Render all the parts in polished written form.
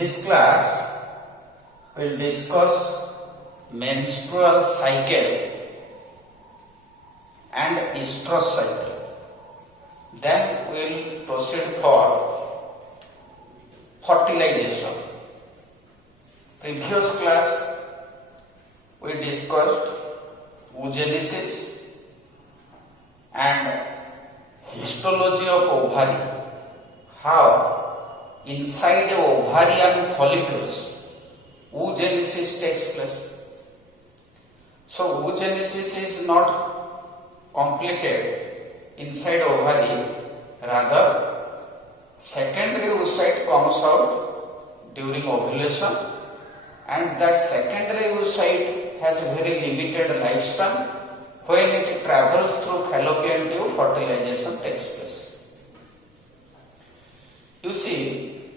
this class, we will discuss menstrual cycle and estrous cycle. Then we will proceed for fertilization. Previous class we discussed oogenesis and histology of ovary, how inside the ovarian follicles oogenesis takes place. So oogenesis is not completed inside ovary, rather secondary oocyte comes out during ovulation, and that secondary oocyte has very limited lifespan. When it travels through fallopian tube, fertilization takes place. You see,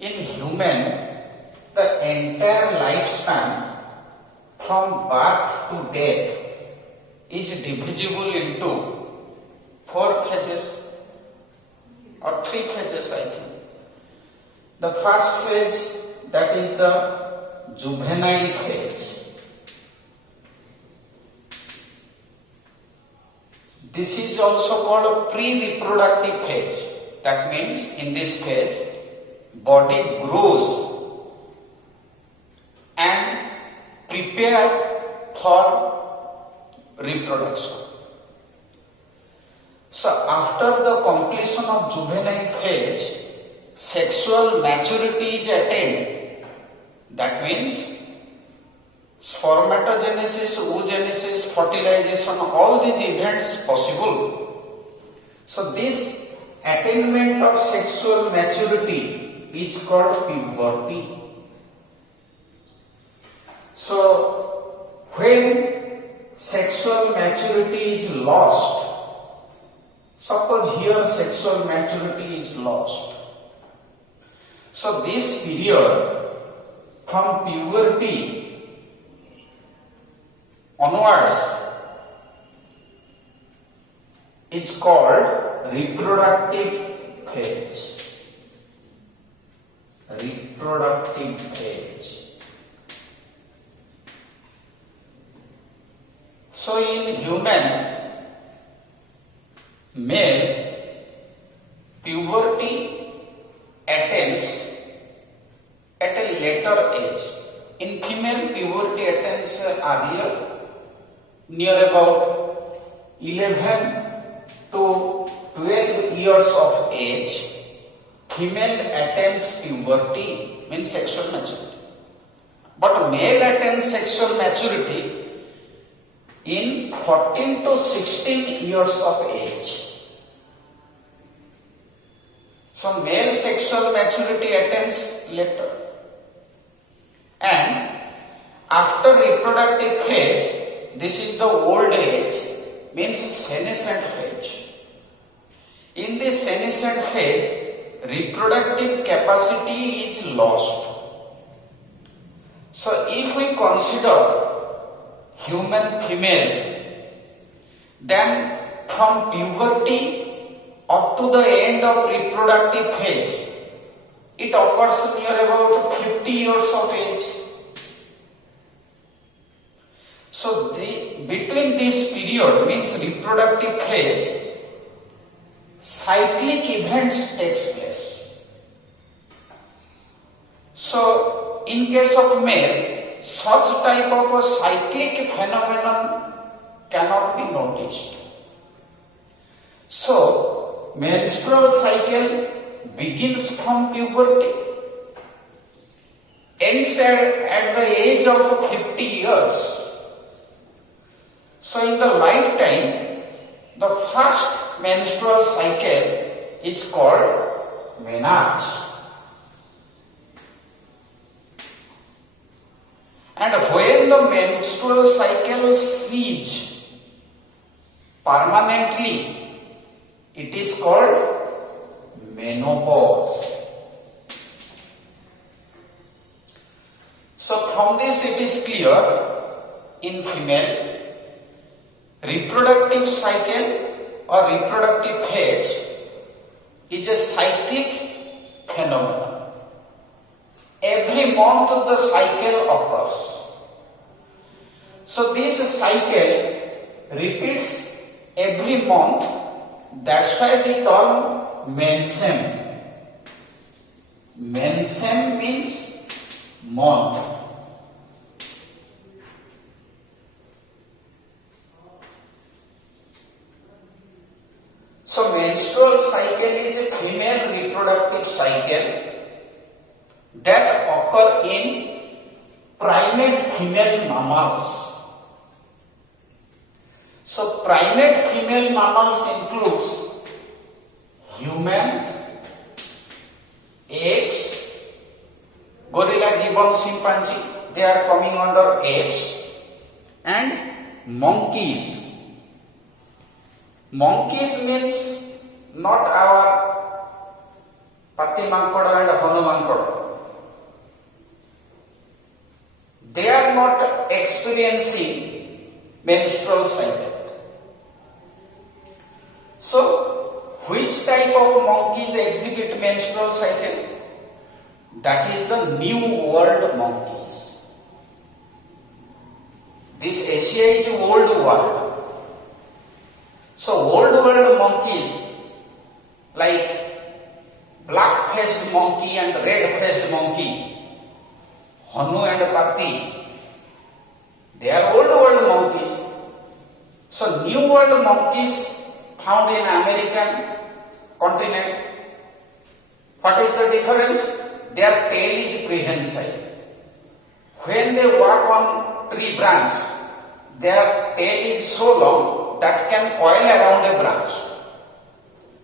in human, the entire lifespan from birth to death is divisible into 4 phases or 3 phases, I think. The first phase, that is the juvenile phase. This is also called a pre-reproductive phase. That means in this phase, body grows and prepare for reproduction. So after the completion of juvenile phase, sexual maturity is attained. That means spermatogenesis, oogenesis, fertilization, all these events possible. So this attainment of sexual maturity is called puberty. So when sexual maturity is lost, suppose here sexual maturity is lost. So this period from puberty onwards it's called reproductive phase. Reproductive phase. So in human male, puberty attains at a later age. In female, puberty attains earlier, near about 11 to 12 years of age. Female attains puberty, means sexual maturity. But male attains sexual maturity in 14 to 16 years of age. So male sexual maturity attains later. And after reproductive phase, this is the old age, means senescent phase. In this senescent phase, reproductive capacity is lost. So if we consider human female, then from puberty up to the end of reproductive phase, it occurs near about 50 years of age. So between this period, means reproductive phase, cyclic events takes place. So in case of male, such type of a cyclic phenomenon cannot be noticed. So menstrual cycle begins from puberty, ends at the age of 50 years. So in the lifetime, the first menstrual cycle is called menarche. And when the menstrual cycle ceases permanently, it is called menopause. So from this it is clear, in female, reproductive cycle or reproductive phase is a cyclic phenomenon. every month the cycle occurs. So this cycle repeats every month. That's why the term mensem. Mensem means month. So menstrual cycle is a female reproductive cycle that occur in primate female mammals. So primate female mammals includes humans, apes, gorilla, gibbon, chimpanzee, they are coming under apes, and monkeys. Monkeys means not our Pattimankoda and Hanumankoda. They are not experiencing menstrual cycle. So, which type of monkeys exhibit menstrual cycle? That is the New World monkeys. This Asia is old world. So old world monkeys like black-faced monkey and red-faced monkey, Hanu and Patti, they are old world monkeys. So New World monkeys found in American continent. What is the difference? Their tail is prehensile. When they walk on tree branch, their tail is so long that can coil around a branch.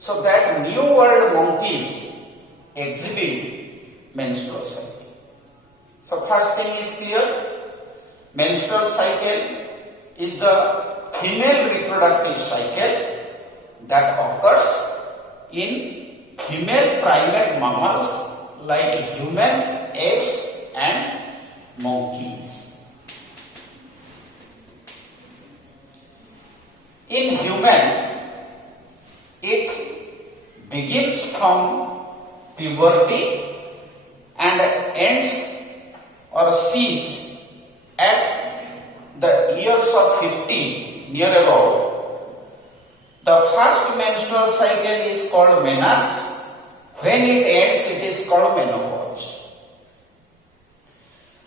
So that New World monkeys exhibit menstrual cycle. So first thing is clear, menstrual cycle is the female reproductive cycle that occurs in female primate mammals like humans, apes and monkeys. In human, it begins from puberty and ends or ceases at the years of 50, near about. The first menstrual cycle is called menarche. When it ends, it is called menopause.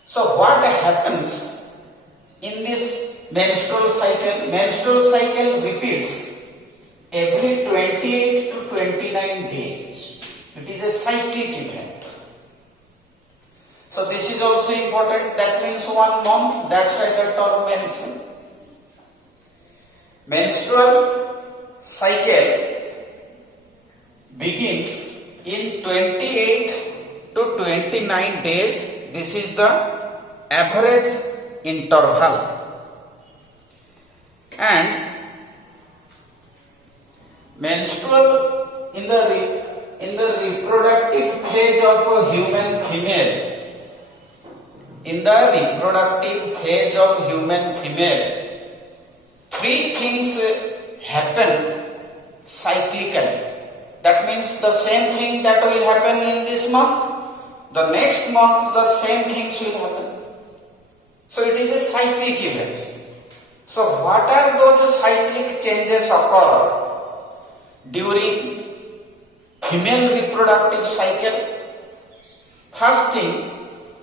So what happens in this menstrual cycle? Menstrual cycle repeats every 28 to 29 days. It is a cyclic event. So this is also important. That means 1 month. That's why the term menstrual. Menstrual cycle begins in 28 to 29 days. This is the average interval. And menstrual in the reproductive phase of a human female, three things happen cyclically. That means the same thing that will happen in this month, the next month the same things will happen. So it is a cyclic event. So what are those cyclic changes occur during female reproductive cycle? First thing,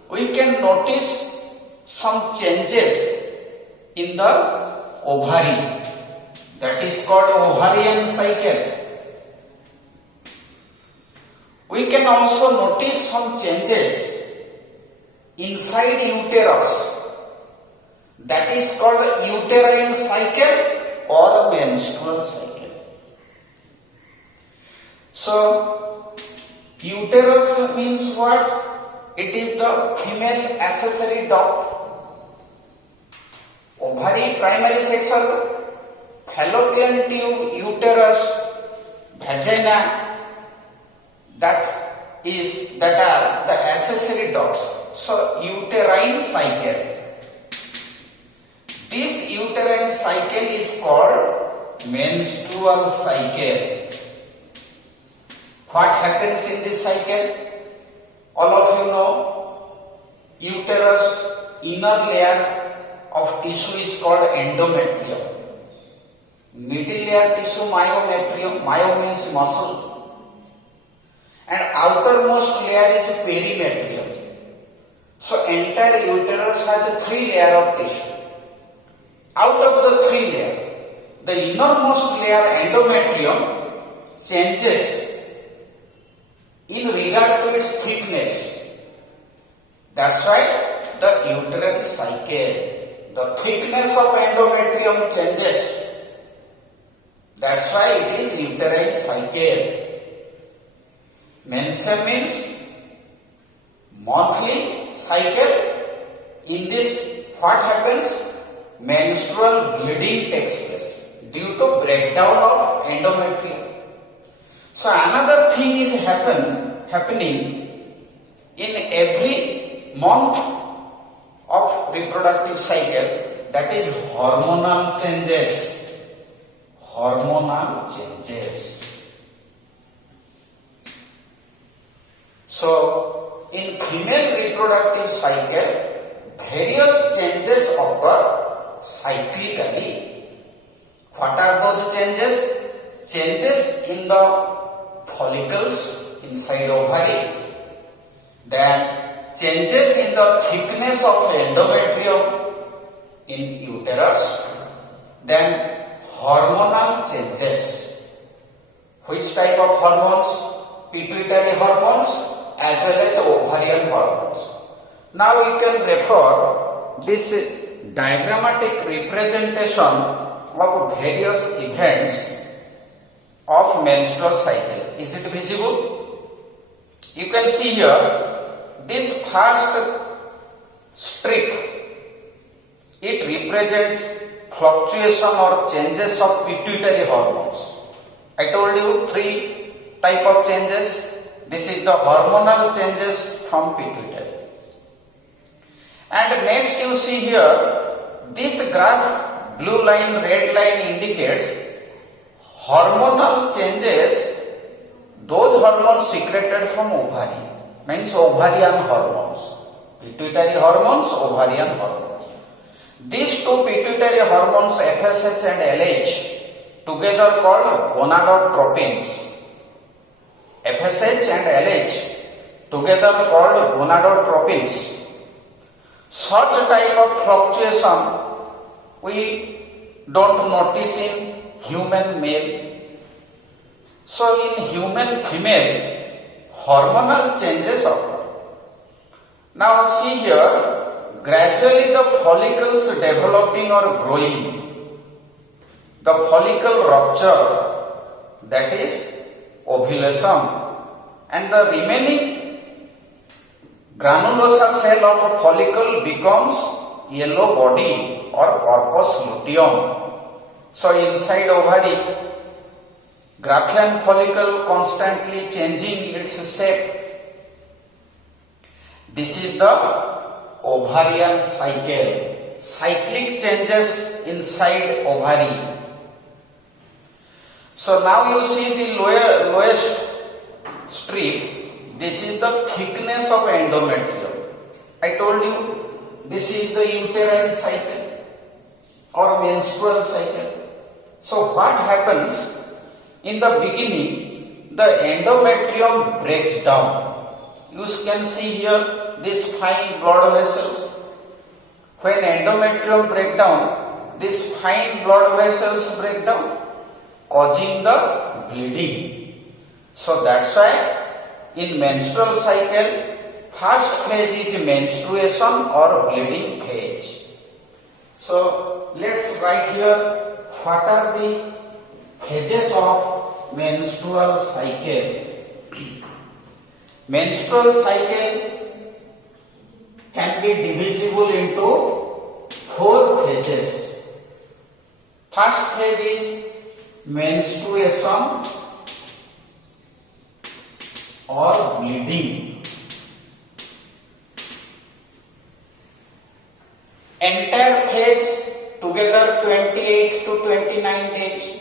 we can notice some changes in the ovary. That is called ovarian cycle. We can also notice some changes inside uterus. That is called uterine cycle or menstrual cycle. So, uterus means what? It is the female accessory duct. Ovary, primary sex organ, fallopian tube, uterus, vagina, that are the accessory ducts. So, uterine cycle. This uterine cycle is called menstrual cycle. What happens in this cycle? All of you know, uterus inner layer of tissue is called endometrium. Middle layer tissue myometrium, myo means muscle, and outermost layer is perimetrium. So entire uterus has a 3 layer of tissue. Out of the 3 layer, the innermost layer endometrium changes in regard to its thickness. That's why the uterine cycle, the thickness of endometrium changes. That's why it is uterine cycle. Menstrual means monthly cycle. In this, what happens? Menstrual bleeding takes place due to breakdown of endometrium. So another thing is happening in every month of reproductive cycle, that is hormonal changes. Hormonal changes. So in female reproductive cycle, various changes occur cyclically. What are those changes? Changes in the follicles inside ovary, then changes in the thickness of endometrium in uterus, then hormonal changes. Which type of hormones? Pituitary hormones as well as ovarian hormones. Now we can refer this diagrammatic representation of various events of menstrual cycle. Is it visible? You can see here this first strip, it represents fluctuation or changes of pituitary hormones. I told you 3 type of changes. This is the hormonal changes from pituitary. And next you see here, this graph, blue line, red line indicates hormonal changes, those hormones secreted from ovary, means ovarian hormones. Pituitary hormones, ovarian hormones. These 2 pituitary hormones, FSH and LH, together called gonadotropins. FSH and LH, together called gonadotropins. Such type of fluctuation we don't notice in human male. So in human female, hormonal changes occur. Now see here, gradually the follicles developing or growing, the follicle rupture, that is ovulation, and the remaining granulosa cell of a follicle becomes yellow body or corpus luteum. So inside ovary, Graafian follicle constantly changing its shape. This is the ovarian cycle. Cyclic changes inside ovary. So now you see the lowest strip. This is the thickness of endometrium. I told you this is the uterine cycle or menstrual cycle. So what happens? In the beginning, the endometrium breaks down. You can see here these fine blood vessels. When endometrium breaks down, these fine blood vessels break down, causing the bleeding. So that's why in menstrual cycle, first phase is menstruation or bleeding phase. So let's write here what are the phases of menstrual cycle. Menstrual cycle can be divisible into 4 phases. First phase is menstruation or bleeding. Entire phase together 28 to 29 days.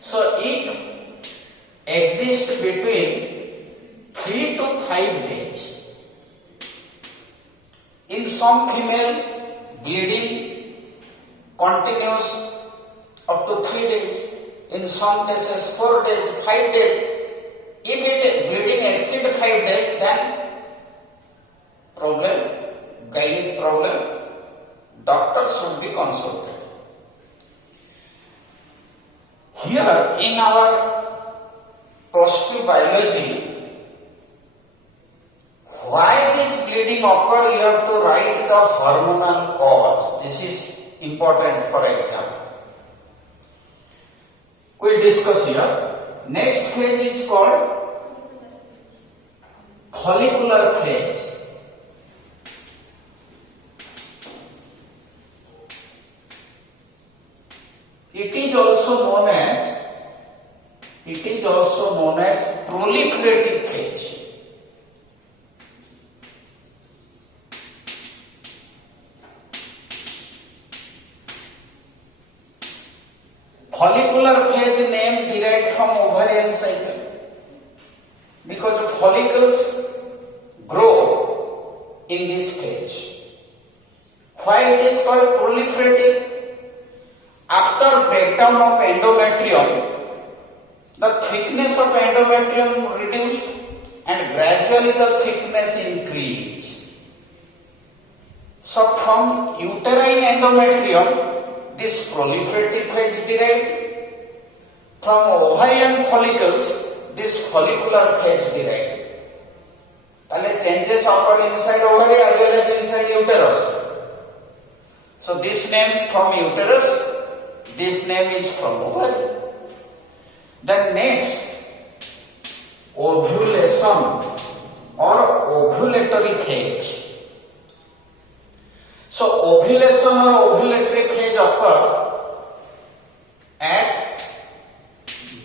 So it exists between 3 to 5 days. In some female, bleeding continues up to 3 days. In some cases 4 days, 5 days. If it bleeding exceeds 5 days, then problem, gynec problem, doctor should be consulted. Here in our positive biology, why this bleeding occur, you have to write the hormonal cause. This is important for exam. We discuss here. Next phase is called follicular phase. It is also known as proliferative phase. Follicular phase name derived from ovarian cycle because follicles grow in this phase. Why it is called proliferative? After breakdown of endometrium, the thickness of endometrium reduced and gradually the thickness increased. So from uterine endometrium, this proliferative phase derived. From ovarian follicles, this follicular phase derived. Then changes occur inside ovary as well as inside uterus. So this name from uterus, this name is from ovary. Then next, ovulation or ovulatory phase. So ovulation or ovulatory phase occur at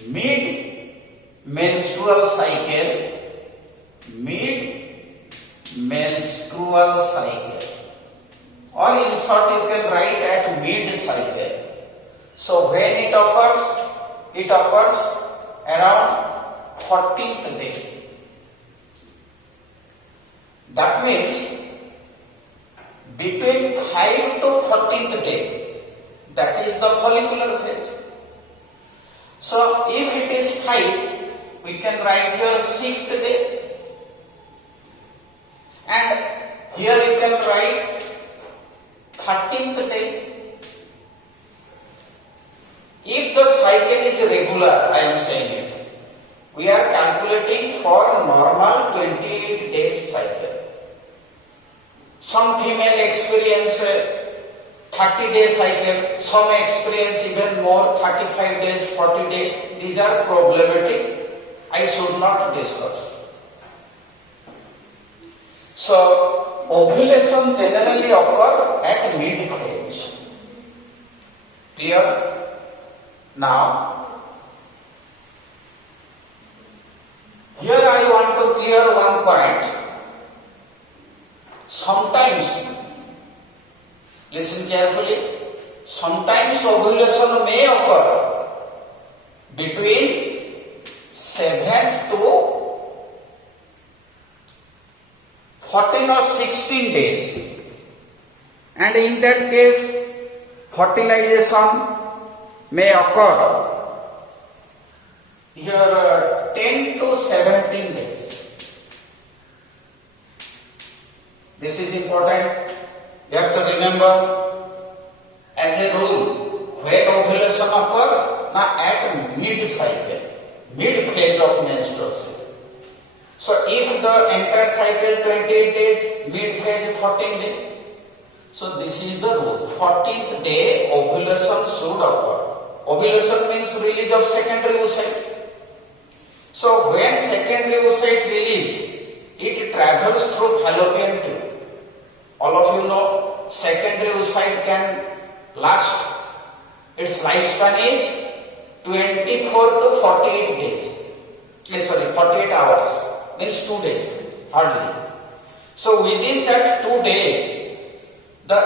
mid-menstrual cycle, or in short you can write at mid-cycle. So when it occurs around 14th day. That means between 5 to 14th day, that is the follicular phase. So if it is 5, we can write here 6th day, and here you can write 13th day. If the cycle is regular, I am saying it, we are calculating for normal 28 days cycle. Some female experience 30-day cycle, some experience even more, 35 days, 40 days. These are problematic. I should not discuss. So, ovulation generally occur at mid-phase. Clear? Now, here I want to clear one point. Sometimes, listen carefully, sometimes ovulation may occur between 7th to 14 or 16 days, and in that case fertilization may occur here 10 to 17 days. This is important. You have to remember, as a rule, when ovulation occurs, at mid-cycle, mid-phase of menstrual cycle. So if the entire cycle 28 days, mid-phase 14 days, so this is the rule. 14th day ovulation should occur. Ovulation means release of secondary oocyte. So when secondary oocyte release, it travels through fallopian tube. All of you know secondary oocyte can last, its lifespan is 24 to 48 days. 48 hours, means 2 days, hardly. So within that 2 days, the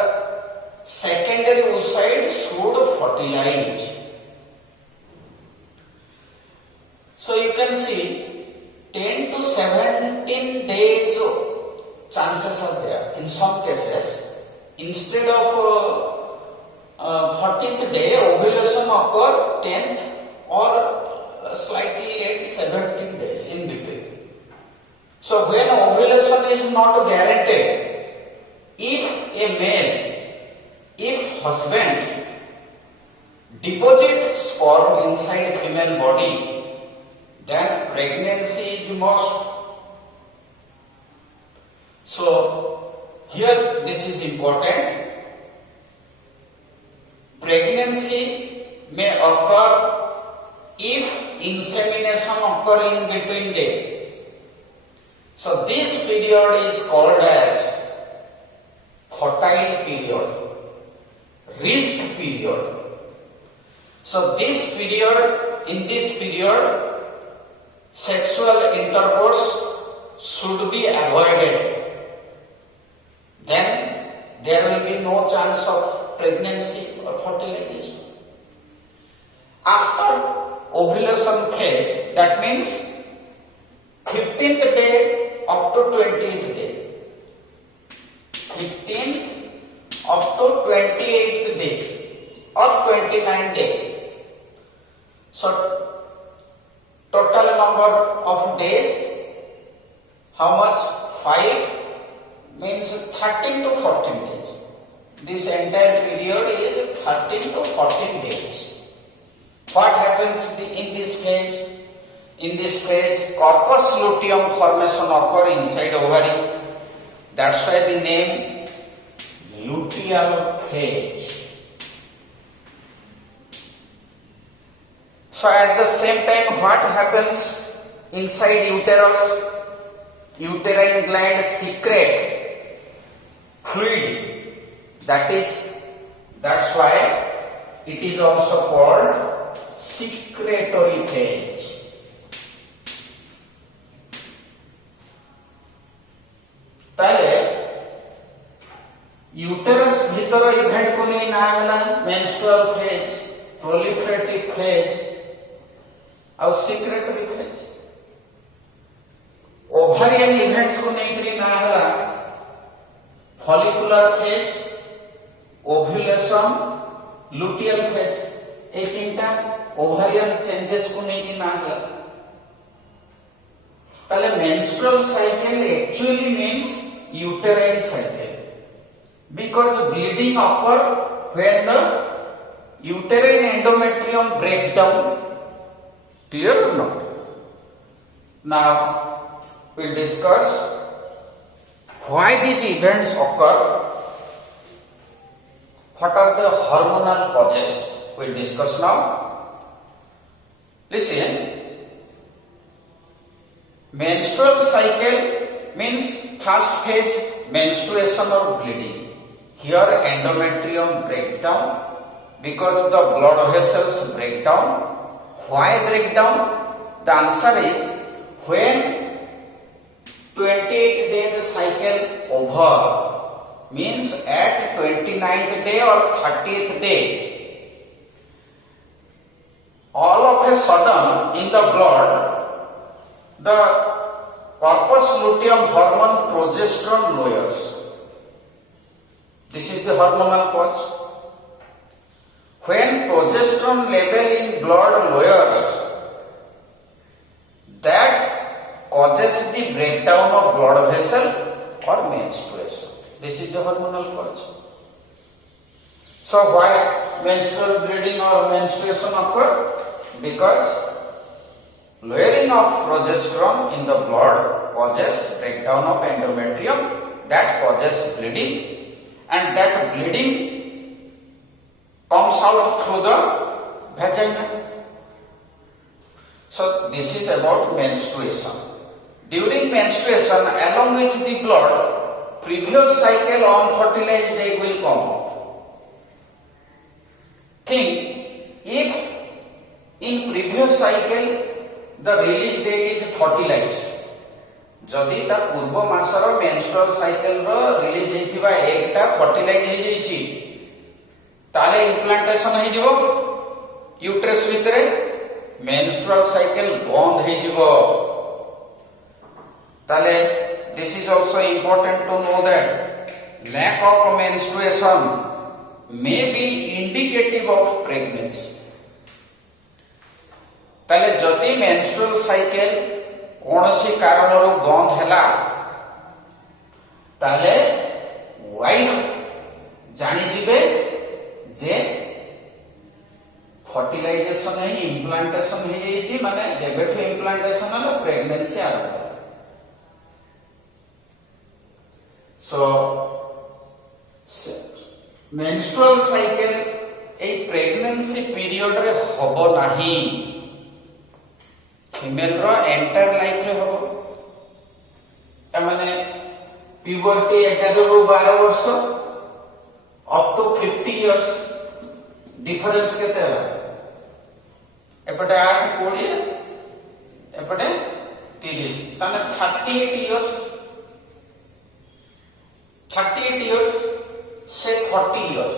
secondary oocyte should fertilize. So you can see 10 to 17 days chances are there. In some cases, instead of 40th day, ovulation occur 10th or slightly late 17 days in between. So when ovulation is not guaranteed, if a male, if husband deposit sperm inside female body, then pregnancy is must. So here this is important. Pregnancy may occur if insemination occur in between days. So this period is called as fertile period, risk period. So this period, in this period, sexual intercourse should be avoided. Then there will be no chance of pregnancy or fertilization. After ovulation phase, that means 15th day up to 20th day. 15th up to 28th day or 29th day. So total number of days, how much? 5 means 13 to 14 days. This entire period is 13 to 14 days. What happens in this phase? In this phase, corpus luteum formation occur inside ovary. That's why the name luteal phase. So at the same time, what happens inside uterus? Uterine gland secrete fluid. That's why it is also called secretory phase. ताले uterus भीतर event को नहीं ना है menstrual phase, proliferative phase और secretary phase. Ovarian events को नहीं करी ना है follicular phase, ovulation, luteal phase. ये तीनटा ओवरियन चेंजेस को नहीं की ना है. ताले menstrual cycle actually means uterine cycle, because bleeding occur when the uterine endometrium breaks down. Clear or not? Now we'll discuss why these events occur. What are the hormonal causes? We'll discuss now. Listen. Menstrual cycle means first phase, menstruation or bleeding. Here endometrium breakdown because the blood vessels break down. Why break down? The answer is when 28 days cycle over, means at 29th day or 30th day, all of a sudden in the blood the corpus luteum hormone progesterone lowers. This is the hormonal cause. When progesterone level in blood lowers, that causes the breakdown of blood vessel or menstruation. This is the hormonal cause. So why menstrual bleeding or menstruation occur? Because lowering of progesterone in the blood causes breakdown of endometrium, that causes bleeding, and that bleeding comes out through the vagina. So this is about menstruation. During menstruation, along with the blood, previous cycle unfertilized egg will come out. Think, if in previous cycle the release date is fertilized, जदि ता पूर्व मासर menstrual cycle रो release हेतिबा एकटा fertilise हे जैछि ताले implantation हे जिवो uterus भितरे, menstrual cycle बंद हे जिवो. ताले this is also important to know that lack of menstruation may be indicative of pregnancy. ताले जदि menstrual cycle कौनसी कारणरू बंद हैला ताले वाइफ जानी जिबे जे फर्टिलाइजेशन है इम्प्लांटेशन है जी माने जेबेठु इम्प्लांटेशन है प्रेगनेंसी आरंभ. सो मेंस्ट्रुअल साइकिल ए प्रेगनेंसी पीरियड रे हबो नाही. फीमेल रो एंटायर लाइफ रे हबो माने प्यूबर्टी 11 ରୁ 12 वर्ष अप टू 50 इयर्स डिफरेंस केते है एपटे 8 20 एपटे 30 ताने 38 इयर्स से 40 इयर्स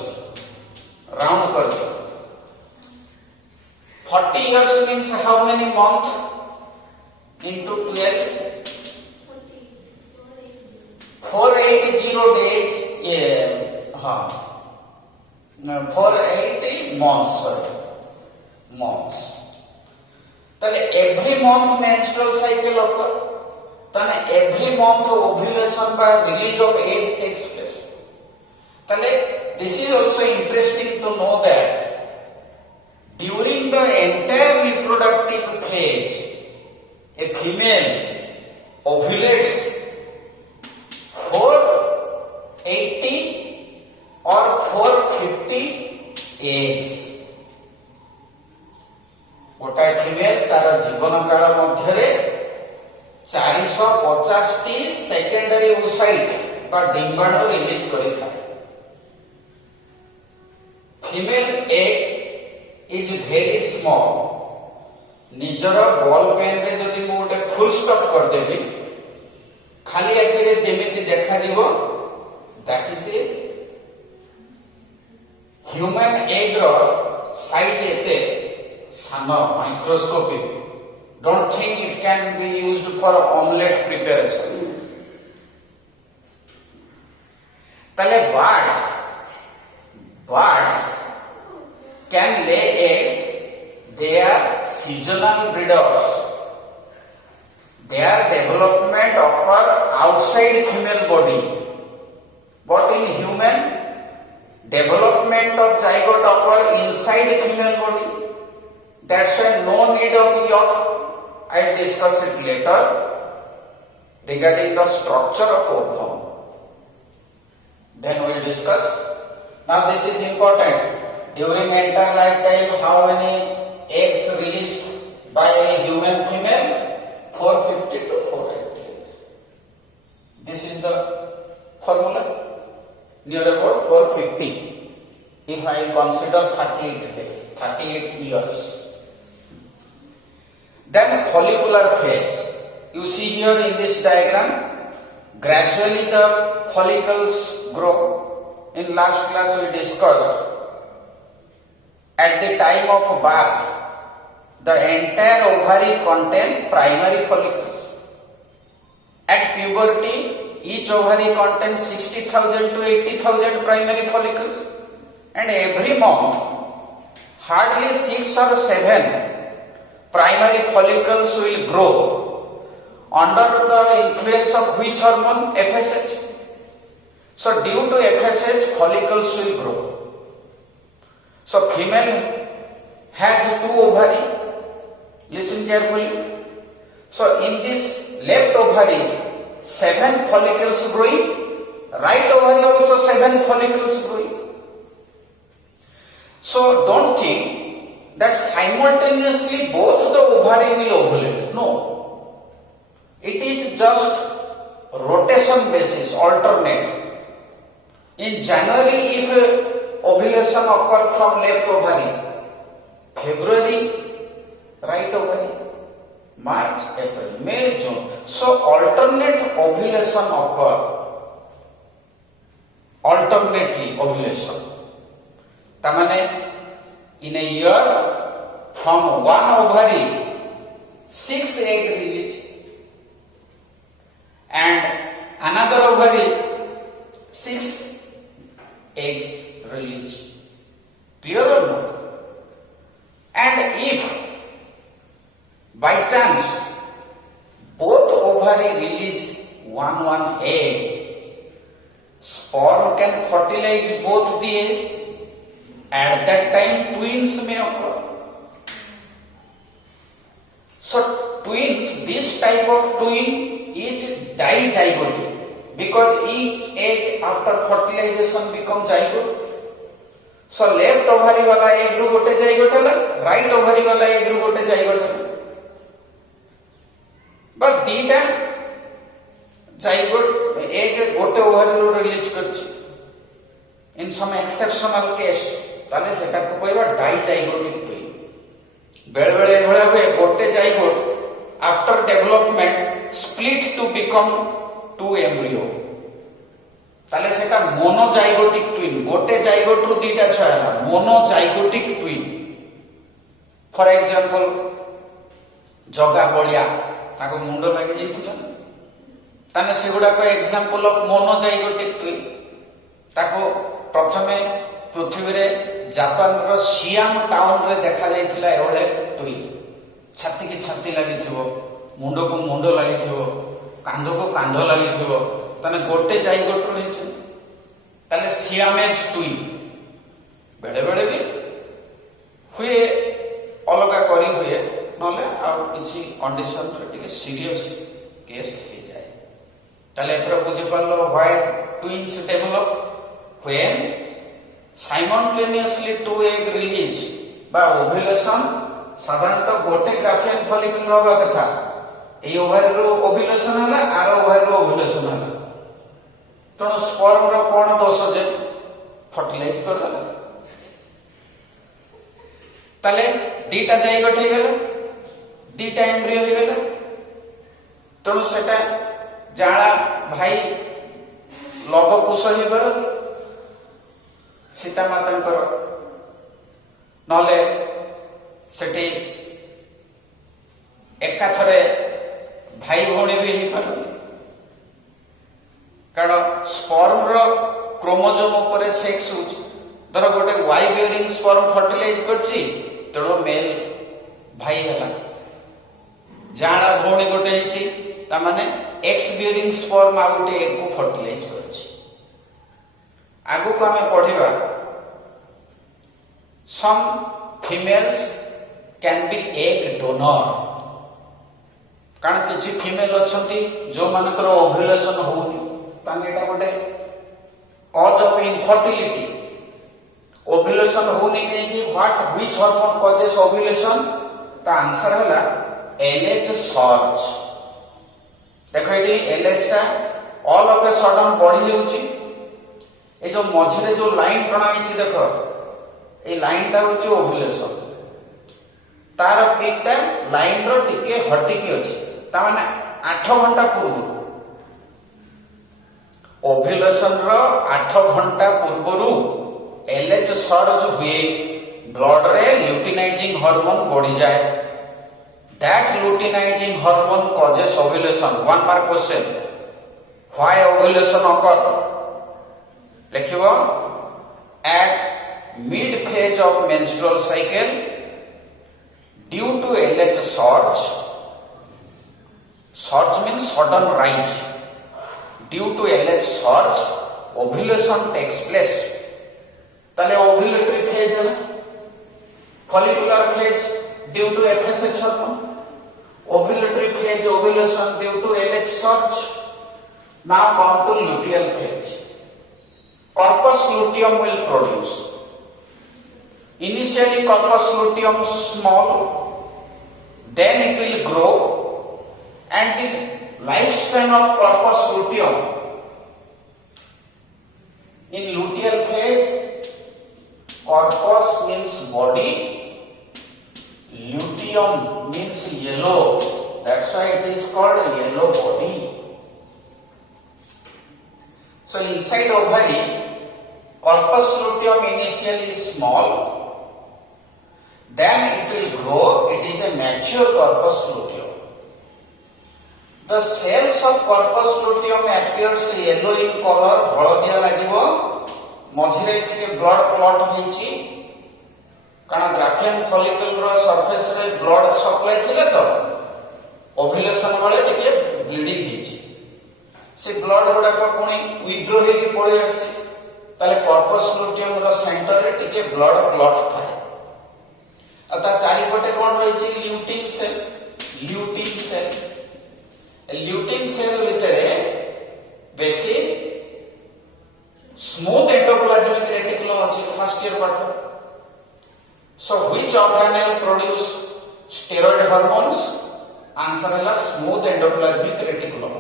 राउंड कर दो. 40 years means how many months into 12? 480 days. Yeah, 480 months. Months. ताले every month menstrual cycle occur. ताले every month ovulation by release of egg takes place. ताले this is also interesting to know that during the entire reproductive phase, a female ovulates 480 or 450 eggs. गोटाए female तार जीवन काल मध्य 450 टी secondary oocyte बा डिंबाणु रिलीज करिथा. Female egg is very small. निजर बॉल पेन रे जदि मु गोटे फुल स्टॉप कर देबी खाली आखि रे जेमिति देखा जीवो that is a human egg रो साइज एते सानो microscopic. Don't think it can be used for omelette preparation. ताले birds can lay eggs. They are seasonal breeders. Their development occur outside female body, but in human, development of zygote occur inside female body. That's why no need of yolk. I'll discuss it later regarding the structure of ovum. Then we'll discuss. Now this is important. During entire lifetime, how many eggs released by a human female? 450 to 480 eggs. This is the formula. Near about 450. If I consider 38 years. Then follicular phase. You see here in this diagram, gradually the follicles grow. In last class we discussed. At the time of birth, the entire ovary contain primary follicles. At puberty, each ovary contains 60,000 to 80,000 primary follicles. And every month, hardly 6 or 7 primary follicles will grow under the influence of which hormone? FSH. So due to FSH, follicles will grow. So female has 2 ovary. Listen carefully. So in this left ovary, 7 follicles growing. Right ovary also 7 follicles growing. So don't think that simultaneously both the ovary will ovulate. No. It is just rotation basis, alternate. In January, if ovulation occur from left ovary, February, right ovary, March, April, May, June. So alternate ovulation occur. Alternately ovulation. Tamane, in a year, from 1 ovary, 6 egg release. And another ovary, 6 eggs release. Clear or not? And if by chance both ovary release one egg, sperm can fertilize both the egg. At that time twins may occur. So twins, this type of twin is dizygote because each egg after fertilization becomes zygote. So left ovary wala egg ru gote zygote hela, right ovary wala egg ru gote zygote hela. But dita zygote egg gote ovary ru release karchi. In some exceptional case ताले सेटा को कहबा dizygotic twin. बेले बेले एभळा हुए गोटे zygote after development split to become two embryo. ताले सेटा मोनोजाइगोटिक ट्विन. गोटे जाइगोट रु दीटा छुआ हला मोनोजाइगोटिक ट्विन. फॉर एग्जांपल जगा बलिया ताको मुंडो लागि जाइथिला ताने सेगुडा को एग्जांपल ऑफ मोनोजाइगोटिक ट्विन. ताको प्रथमे पृथ्वी रे जापान रो सियाम टाउन रे देखा जाइथिला एवळे ट्विन. छाती की छाती लागिथिबो, मुंडो को मुंडो लागिथिबो, कांधो को कांधो लागिथिबो. तने गोटे जाइगोट रो हिचे ताले सियामेज ट्विन. बेले बेले भी हुए अलगा करी हुए नले आ किछि कंडीशन रे टिके सीरियस केस हे जाय. ताले एथर बुझि परलो why twins develop when simultaneously two egg release by ovulation. साधारणतः गोटे ग्राफियन फॉलिकल होगा कथा ए ओवरी रो ओव्यूलेशन हला आर ओवरी रो ओव्यूलेशन हला तणो स्पर्म रो कोन दोष जे फर्टिलाइज कर दला ताले दीटा जाइगोट हे गेला दीटा एम्ब्रियो हे गेला तणो सेटा जाळा भाई लवकुश हे गेला सीता मातांकर नले सेठी एकाथरे भाई भौणी भी ही पारती. कारण स्पर्म रो क्रोमोजोम उपरे सेक्स होची. धर गोटे वाई बियरिंग स्पर्म फर्टिलाइज करची तेणु मेल भाई हला. जाणा भौणी गोटे हिची ता माने एक्स बियरिंग स्पर्म आ गोटे एग को फर्टिलाइज करची. आगु को हमें पढ़िबा some females can be egg donor. कारण किछि फीमेल अछंती जो मानकर ओव्यूलेशन होउनी तांगे एटा गोटे कॉज ऑफ इनफर्टिलिटी. ओव्यूलेशन होउनी कि what which hormone causes ovulation? ता आंसर हला LH सर्च. देखो एटी LH ता ऑल ऑफ ए सडन बढ़ी जाउची. ए जो मझिरे जो लाइन बना हिची देखो ए लाइन ता होची ओव्यूलेशन. तार पीक ता लाइन रो टिके हटिकी अछि ता माने 8 घंटा पूर्व ओव्यूलेशन रो 8 घंटा पूर्वरु LH सर्ज हुए. ब्लड रे ल्यूटिनाइजिंग हार्मोन बढ़ी जाए. That luteinizing hormone causes ovulation. 1 mark question. Why ovulation occur? लिखिबो at mid phase of menstrual cycle due to LH surge. Surge means sudden rise. Due to LH surge ovulation takes place. ताले ovulatory phase है. Follicular phase due to FSH hormone. Ovulatory phase ovulation due to LH surge. Now come to luteal phase. Corpus luteum will produce. Initially corpus luteum small, then it will grow, and the lifespan of corpus luteum in luteal phase, corpus means body, luteum means yellow, that's why it is called yellow body. So inside ovary, corpus luteum initially is small, then it will grow, it is a mature corpus luteum. The cells of corpus luteum appears yellow in color, हलदिया लागिबो मझिरे टिके blood clot होईची कारण Graafian follicle रो surface रे blood supply थिले तो ovulation बेले टिके bleeding होईची से blood गुडा को पुणी विथड्रॉ हेकी पळी आसे ताले corpus luteum रो सेंटर रे टिके ब्लड क्लॉट थाए अता चारि पटे कोन रहिची ल्यूटिन सेल ल्यूटिन सेल भितरे बेसी स्मूथ एंडोप्लाज्मिक रेटिकुलम अछि first year part so which organelle produce steroid hormones answer है स्मूथ एंडोप्लाज्मिक रेटिकुलम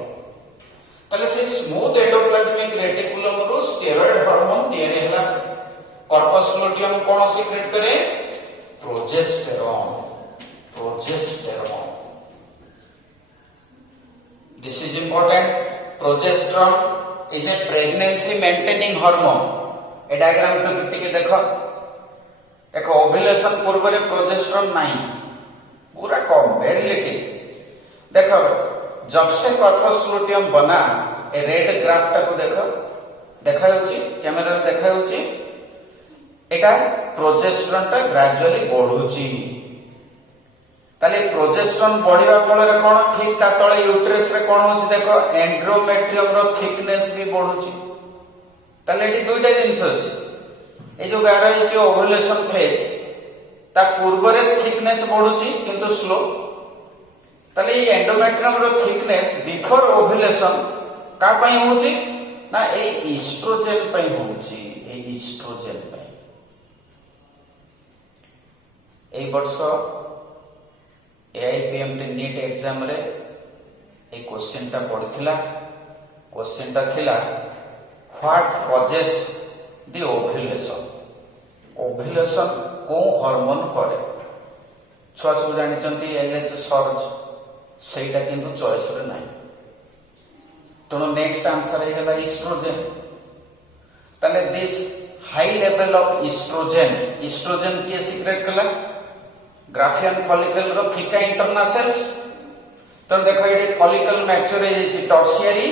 तले से स्मूथ एंडोप्लाज्मिक रेटिकुलम रो स्टेरॉइड हार्मोन तयारी हैला कॉर्पस लुटियम कोन सीक्रेट करे progesterone This is important. Progesterone is a pregnancy maintaining hormone. A diagram पे टिके देखो ovulation पूर्व रे प्रोजेस्टेरोन नहीं पूरा कम वेरी लिटिल देखो जब से कॉर्पस लुटियम बना ए रेड ग्राफ टा को देखा होची कैमरा रे देखा होची एटा प्रोजेस्टेरोन टा ग्रेजुअली बढ़ुची ताले प्रोजेस्टेरोन बढ़िबा फल रे कोन ठीक ता तळे यूट्रस रे कोन होची देखो एंड्रोमेट्रियम रो थिकनेस भी बढ़ुची ताले एटी दुईटा जिंस अछि ए जो गारा हिची ओव्युलेशन फेज ता पूर्व रे थिकनेस बढ़ुची किंतु स्लो ताले ए एंडोमेट्रियम रो थिकनेस बिफोर ओव्युलेशन का पई होची ना ए ईस्ट्रोजेन पई होची ए ईस्ट्रोजेन पई ए वर्ष एआईपीएमटी नीट एग्जाम रे ए क्वेश्चन टा पड़थिला क्वेश्चन टा थिला व्हाट कॉजेस द ओव्युलेशन को हार्मोन करे छुआ सब जानि चंती एलएच सर्च सेटा किंतु चॉइस रे नाही तनो नेक्स्ट आंसर हैला ईस्ट्रोजेन तले this high level of estrogen के सीक्रेट कला ग्राफियन फॉलिकल रो थिका इंटरनल सेल्स तो देखो ये फॉलिकल मैच्योर है टर्शियरी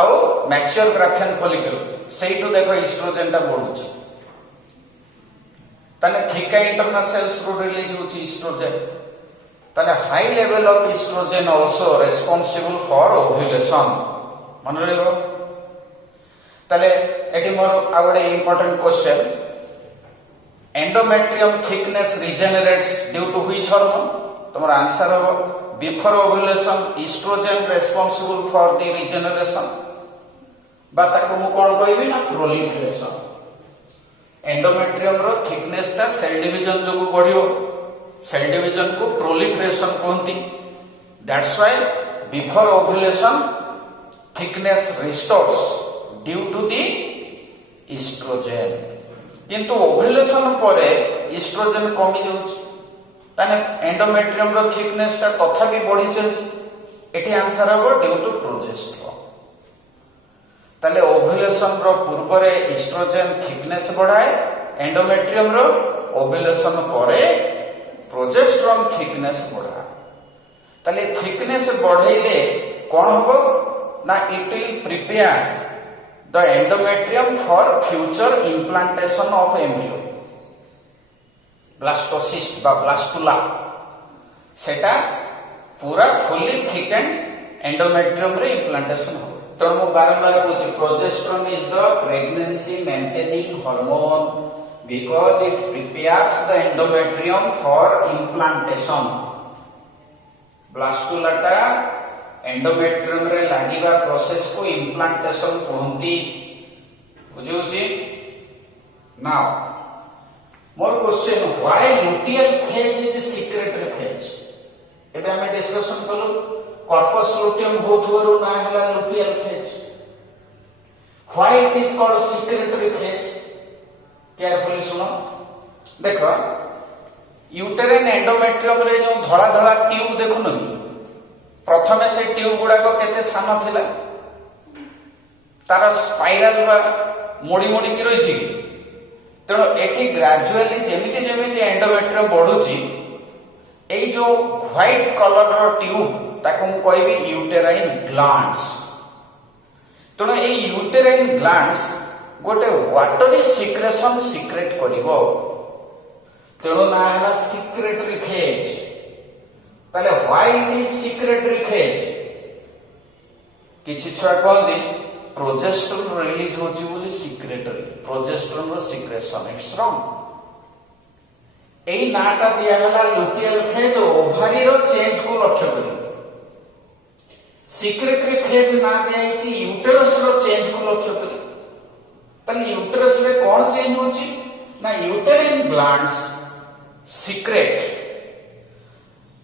आउ मैच्योर ग्राफियन फॉलिकल सेइटो देखो ईस्ट्रोजेन टा बढ़ुची ताने थिका इंटरनल सेल्स रो रिलीज होची ईस्ट्रोजेन ताने high level of estrogen also responsible for ovulation मन रहलो ताले एटी मोर आउडे important question endometrium thickness regenerates due to which hormone तुम्हारा आंसर हो before ovulation oestrogen responsible for the regeneration बाता को मु कोन कहबी ना प्रोलिफरेशन एंडोमेट्रियम रो थिकनेस ता सेल डिवीजन जो बढ़ियो सेल डिवीजन को प्रोलिफरेशन कहंती that's why before ovulation thickness restores due to the oestrogen किंतु ओव्युलेशन परे ईस्ट्रोजेन कमी जाउछ ताने एंडोमेट्रियम रो थिकनेस ता तथापि बढ़ी चलछ एटी आंसर हो ड्यू टू प्रोजेस्टेरोन ताले ओव्युलेशन रो पूर्व रे ईस्ट्रोजेन थिकनेस बढ़ाए एंडोमेट्रियम रो ओव्युलेशन परे प्रोजेस्टेरोन थिकनेस बढ़ा ताले थिकनेस बढ़ेले कोन हो ना it will prepare the endometrium for future implantation of embryo blastocyst ba blastula सेटा पूरा fully thickened endometrium रे implantation हो तो मु बारंबार कहूची progesterone is the pregnancy maintaining hormone because it prepares the endometrium for implantation blastula टा endometrium रे लागिबा प्रोसेस को इम्प्लांटेशन कहंती बुझियोची नाउ मोर question why luteal phase is secretory phase एबे हमें डिस्कशन करू कॉर्पस लुटियम होथवरु ना हला luteal phase why it is called secretory phase carefully सुनो देखो यूटेरिन एंडोमेट्रियम रे जो धड़ा धड़ा ट्यूब देखुनो प्रथमे से ट्यूब गुडा को केते सान थिला तार स्पाइराल बा मोडी मोडी की रहिछि तेणु एटी ग्रेजुअली जेमिति जेमिति एंडोमेट्रियम बढ़ुछि এই जो व्हाइट कलर ट्यूब ताको मु कहबी यूटेराइन ग्लैंड्स। तेणु ये यूटेराइन ग्लैंड्स गोटे वाटरी सिक्रेशन सिक्रेट करिवो, तेणु ना है सिक्रेटरी फेज। ताले why it is secretory phase? किछि छुआ कहंदी प्रोजेस्टेरोन रिलीज होची बोली सिक्रेटरी, प्रोजेस्टेरोन रो सिक्रेशन। It's wrong. एई नाटा दिया हला लुटियल फेज ओभारी रो चेंज को लक्ष्य करी। सिक्रेटरी फेज ना दियाइछि यूटेरस रो चेंज को लक्ष्य करी। तने यूटेरस रे कोन चेंज होची ना यूटेराइन ग्लैंड्स secrete.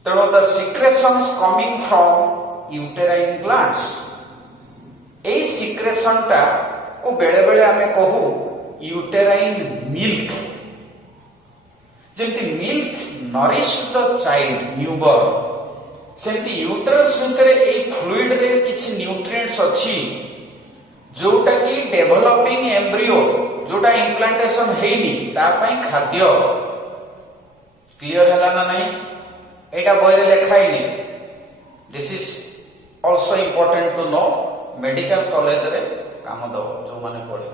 तेणु the secretions coming from uterine glands, AE secretion टा को बेले बेले आमे कहू uterine milk। जेमती milk nourish the child newborn, सेमती यूटरस भितर एई फ्लूइड रे किछि न्यूट्रिएंट्स अछि जोटा कि डेवलपिंग एम्ब्रियो जोटा इम्प्लांटेशन हेनी ता पई खाद्य। क्लियर है ना नहीं? एटा बही लिखा ही नहीं। This is also important to know. Medical college रे काम दो जो माने पढ़े।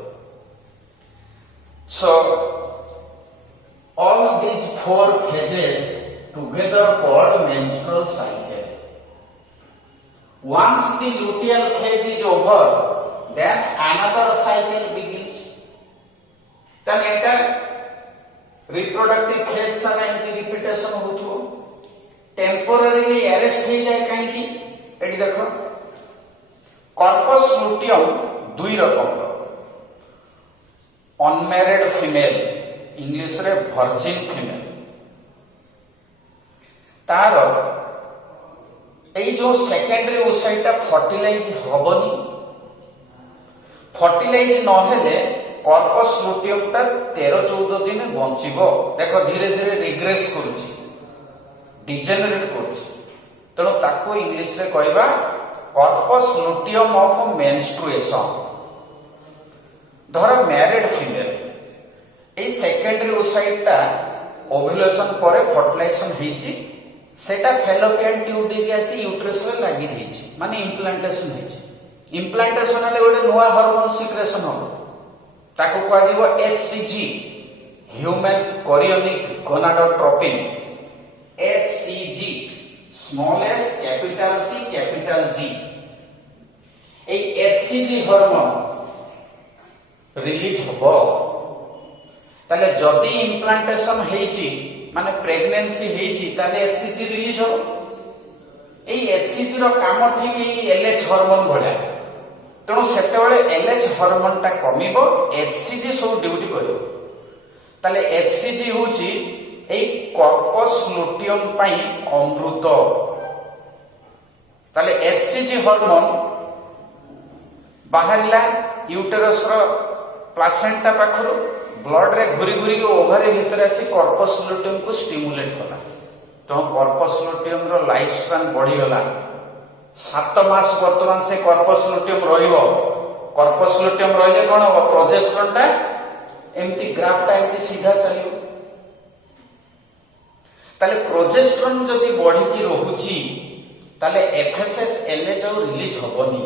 So all these 4 phases together called menstrual cycle. Once the luteal phase is over, then another cycle begins. Then Etah reproductive phase सारा एमती रिपीटेशन होथो, टेम्पोररीली अरेस्ट हो जाए। कहीं एटी देखो कॉर्पस लुटियम दुई रकम, अनमैरिड फीमेल, इंग्लिश रे virgin female, तार एई जो सेकेंडरी ओसाइटा फर्टिलाइज होबनी। फर्टिलाइज न हेले कॉर्पस लुटियम ता 13-14 दिन बंचिबो। देखो धीरे धीरे रिग्रेस करूची, डिजेनरेट करूची। तेणु ताको इंग्लिश रे कहबा कॉर्पस लुटियम ऑफ मेंस्ट्रुएशन। धर मैरिड फीमेल, ए सेकेंडरी ओसाइटा ओव्यूलेशन परे फर्टिलाइजेशन हेची, सेटा फेलोपियन ट्यूब देके आसी यूट्रस रे लागि देची, माने इम्प्लांटेशन हेची। इम्प्लांटेशन हेले गोटे नुवा हार्मोन सिक्रेशन हो, ताको कहा जीवो HCG, human chorionic gonadotropin. HCG small s capital C capital G। ए HCG हार्मोन रिलीज होबो। ताले जदी इम्प्लांटेशन हेची माने प्रेगनेंसी हेची ताले HCG रिलीज हो। ए HCG रो काम ठीक LH हार्मोन भळ्या। तेणु सेतेबेले LH हार्मोन टा कमिबो, HCG सब ड्यूटी करिवो। ताले HCG होची ए कॉर्पस लुटियम पई अमृत। ताले HCG हार्मोन बाहरला यूटेरस रो प्लासेंटा पाखरु ब्लड रे घुरी घुरी ओवरी भितर आसी कॉर्पस लुटियम को स्टिमुलेट कला। तो कॉर्पस लुटियम रो लाइफ स्पैन बढ़ी गला। 7 मास वर्तमान से कॉर्पस लुटियम रहिबो। कॉर्पस लुटियम रहिले कोन हो, प्रोजेस्टेरोन टा एमती ग्राफ टा एमती सीधा चलियो। ताले प्रोजेस्टेरोन जदी बॉडी की रहुची ताले FSH LH और रिलीज होबनी।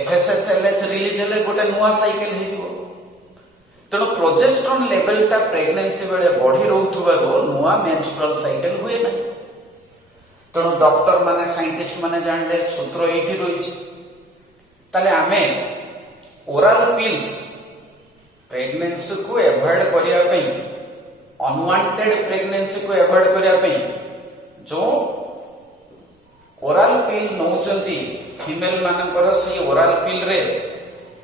FSH LH रिलीज हेले गोटे नुवा साइकिल हे जिवो। तेणु प्रोजेस्टेरोन लेवल टा प्रेगनेंसी बेले बढ़ी रहउथबारो नुवा मेंस्ट्रुअल साइकिल हुए ना। तेणु डॉक्टर माने साइंटिस्ट माने जानले सूत्र एठी रहिछि। ताले आमे ओरल पिल्स प्रेगनेंसी को एवॉइड करिया पई, अनवांटेड प्रेगनेंसी को एवॉइड करिया पई जो ओरल पिल नौचंती फीमेल मानकर से ओरल पिल रे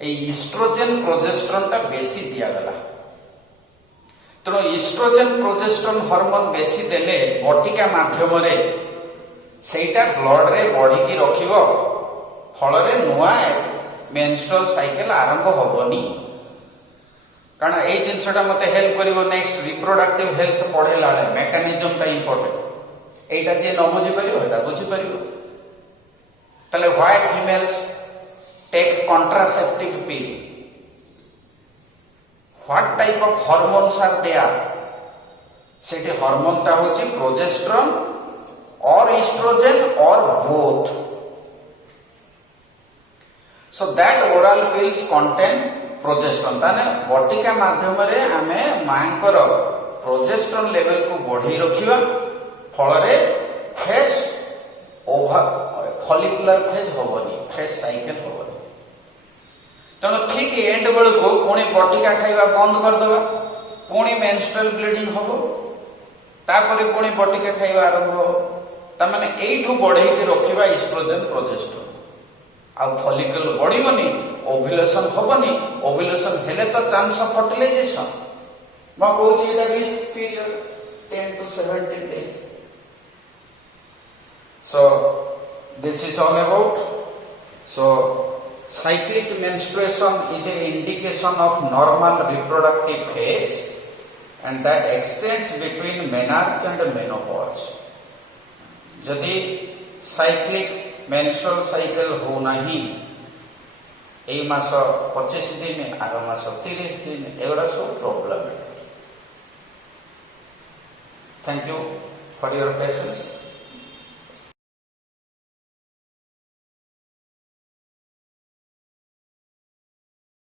ए इस्ट्रोजेन प्रोजेस्टेरोन टा बेसी दिया गला। तेणु इस्ट्रोजेन प्रोजेस्टेरोन हार्मोन बेसी देले बटिका माध्यम रे सेटा ब्लड रे बॉडी की रखिबो, फल रे नुआ मेंस्ट्रुअल साइकिल आरंभ होबनी। कारण ए जिनसटा मते हेल्प करिवो नेक्स्ट रिप्रोडक्टिव हेल्थ पढेला मेकानिज्म टा इंपोर्टेंट। एटा जे न बुझी परिवो एटा बुझी परिवो। तले why females take contraceptive pill, what type of hormones are there? सेठी हार्मोन टा होची progesterone or estrogen or both. So that oral pills contain progesterone. ताने बटिका माध्यम रे आमे मांकर प्रोजेस्टेरोन लेवल को बढ़ाई रखिबा फल रे फेस ओवर फॉलिकुलर फेज होबनी, फेस साइकिल होबनी। तेणु ठीक एंड बेल को पुणी बटिका खाइबा बंद कर दबा, पुणी मेंस्ट्रुअल ब्लीडिंग होबो, तापरे पुणी बटिका खाइबा आरंभ हो। ता माने एइठु बढ़ाई के रखिबा एस्ट्रोजन प्रोजेस्टेरोन। आ फॉलिकल बढ़िबनी, ओव्युलेशन होबनी, ओव्युलेशन हेले तो चांस ऑफ फर्टिलाइजेशन म कहूची एटा risk period 10 to 17 days. So this is all about. So cyclic menstruation is an indication of normal reproductive phase and that extends between menarche and menopause. जदि cyclic menstrual cycle हो नहीं, এই মাস 25 दिन, are मास 30 दिन, एगुड़ा सब problem है। Thank you for your patience.